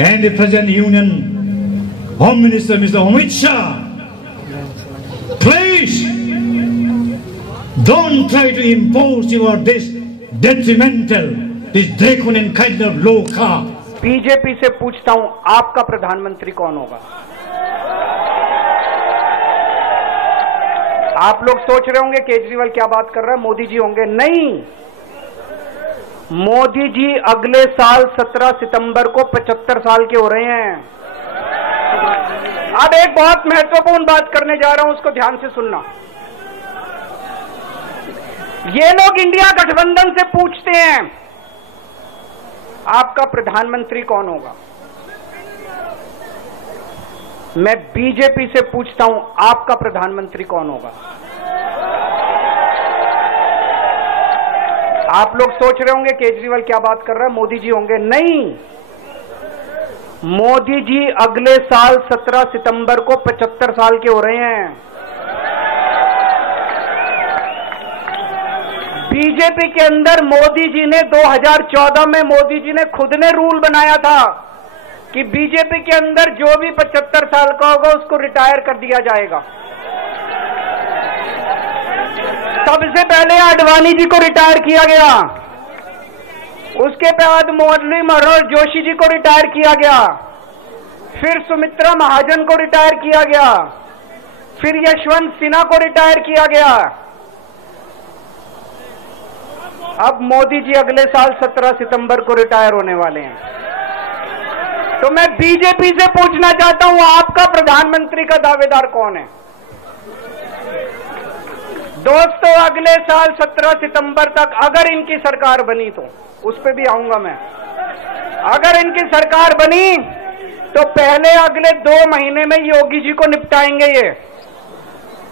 and the President Union Home Minister Mr. Amit Shah, please don't try to impose this detrimental, this draconian kind of law. BJP से पूछता हूं, आपका प्रधानमंत्री कौन होगा? आप लोग सोच रहे होंगे केजरीवाल क्या बात कर रहा है, मोदी जी होंगे। नहीं, मोदी जी अगले साल 17 सितंबर को 75 साल के हो रहे हैं। अब एक बहुत महत्वपूर्ण बात करने जा रहा हूं, उसको ध्यान से सुनना। ये लोग इंडिया गठबंधन से पूछते हैं आपका प्रधानमंत्री कौन होगा। मैं बीजेपी से पूछता हूं, आपका प्रधानमंत्री कौन होगा? आप लोग सोच रहे होंगे केजरीवाल क्या बात कर रहा है, मोदी जी होंगे। नहीं, मोदी जी अगले साल 17 सितंबर को 75 साल के हो रहे हैं। बीजेपी के अंदर मोदी जी ने 2014 में मोदी जी ने खुद ने रूल बनाया था कि बीजेपी के अंदर जो भी 75 साल का होगा उसको रिटायर कर दिया जाएगा। सबसे पहले आडवाणी जी को रिटायर किया गया, उसके बाद मुरली मनोहर जोशी जी को रिटायर किया गया, फिर सुमित्रा महाजन को रिटायर किया गया, फिर यशवंत सिन्हा को रिटायर किया गया। अब मोदी जी अगले साल 17 सितंबर को रिटायर होने वाले हैं। तो मैं बीजेपी से पूछना चाहता हूं, आपका प्रधानमंत्री का दावेदार कौन है? दोस्तों, अगले साल 17 सितंबर तक अगर इनकी सरकार बनी, तो उस पर भी आऊंगा मैं, अगर इनकी सरकार बनी तो पहले अगले 2 महीने में योगी जी को निपटाएंगे ये,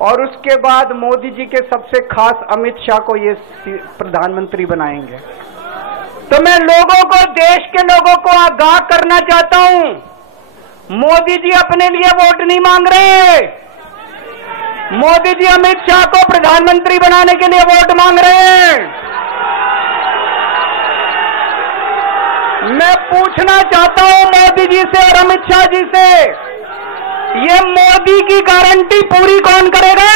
और उसके बाद मोदी जी के सबसे खास अमित शाह को ये प्रधानमंत्री बनाएंगे। तो मैं लोगों को, देश के लोगों को आगाह करना चाहता हूं, मोदी जी अपने लिए वोट नहीं मांग रहे, मोदी जी अमित शाह को प्रधानमंत्री बनाने के लिए वोट मांग रहे हैं। मैं पूछना चाहता हूं मोदी जी से और अमित शाह जी से, ये मोदी की गारंटी पूरी कौन करेगा?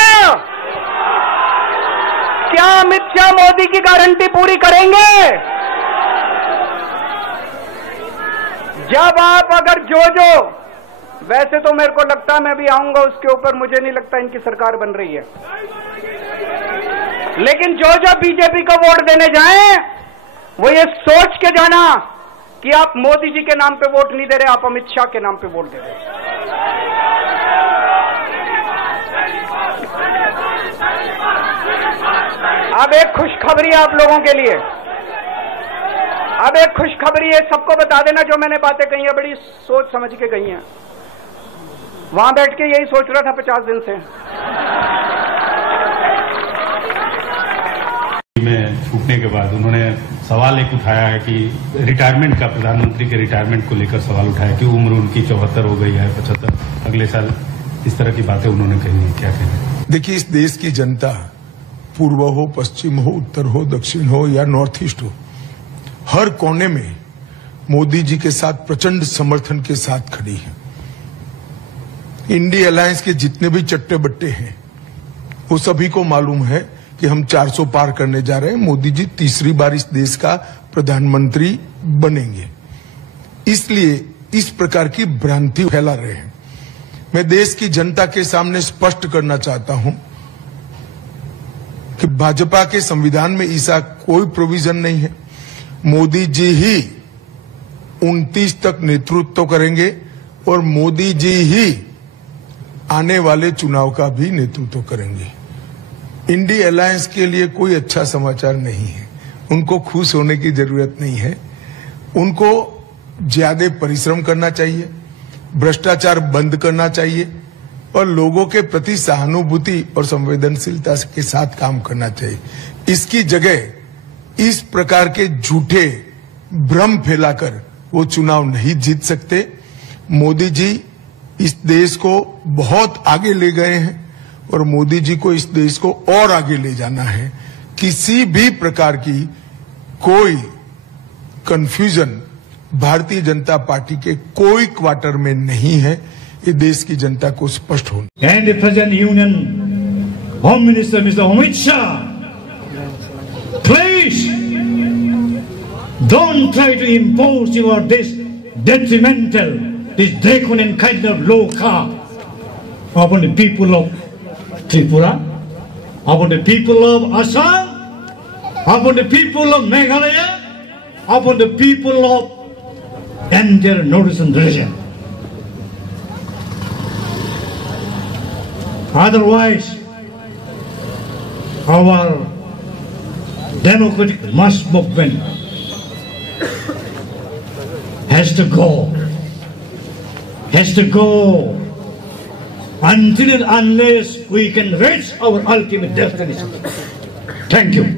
क्या अमित शाह मोदी की गारंटी पूरी करेंगे? जब आप अगर जो वैसे तो मेरे को लगता है मैं भी आऊंगा उसके ऊपर, मुझे नहीं लगता इनकी सरकार बन रही है, लेकिन जो बीजेपी को वोट देने जाएं वो ये सोच के जाना कि आप मोदी जी के नाम पे वोट नहीं दे रहे, आप अमित शाह के नाम पे वोट दे रहे हैं। अब एक खुशखबरी आप लोगों के लिए, अब एक खुशखबरी है, सबको बता देना जो मैंने बातें कही है बड़ी सोच समझ के कही हैं। वहां बैठ के यही सोच रहा था 50 दिन से। में छूटने के बाद उन्होंने सवाल एक उठाया है कि रिटायरमेंट का, प्रधानमंत्री के रिटायरमेंट को लेकर सवाल उठाया कि उम्र उनकी 74 हो गई है, 75 अगले साल, इस तरह की बातें उन्होंने कही है। क्या कहें? देखिए, इस देश की जनता पूर्व हो, पश्चिम हो, उत्तर हो, दक्षिण हो या नॉर्थ ईस्ट हो, हर कोने में मोदी जी के साथ प्रचंड समर्थन के साथ खड़ी है। इंडिया अलायंस के जितने भी चट्टे बट्टे हैं वो सभी को मालूम है कि हम 400 पार करने जा रहे हैं, मोदी जी तीसरी बार इस देश का प्रधानमंत्री बनेंगे। इसलिए इस प्रकार की भ्रांति फैला रहे हैं। मैं देश की जनता के सामने स्पष्ट करना चाहता हूं कि भाजपा के संविधान में ऐसा कोई प्रोविजन नहीं है। मोदी जी ही 29 तक नेतृत्व करेंगे और मोदी जी ही आने वाले चुनाव का भी नेतृत्व करेंगे। इंडिया अलायंस के लिए कोई अच्छा समाचार नहीं है, उनको खुश होने की जरूरत नहीं है, उनको ज्यादा परिश्रम करना चाहिए, भ्रष्टाचार बंद करना चाहिए और लोगों के प्रति सहानुभूति और संवेदनशीलता के साथ काम करना चाहिए। इसकी जगह इस प्रकार के झूठे भ्रम फैलाकर वो चुनाव नहीं जीत सकते। मोदी जी इस देश को बहुत आगे ले गए हैं और मोदी जी को इस देश को और आगे ले जाना है। किसी भी प्रकार की कोई कंफ्यूजन भारतीय जनता पार्टी के कोई क्वार्टर में नहीं है। ये देश की जनता को स्पष्ट होना। And the President Union Home Minister Mr. Amit Shah, please don't try to impose this detrimental, this draconian kind of law upon the people of Tripura, upon the people of Assam, upon the people of Meghalaya, upon the people of entire northern region. Otherwise, our democratic mass movement has to go until and unless we can reach our ultimate destination. Thank you.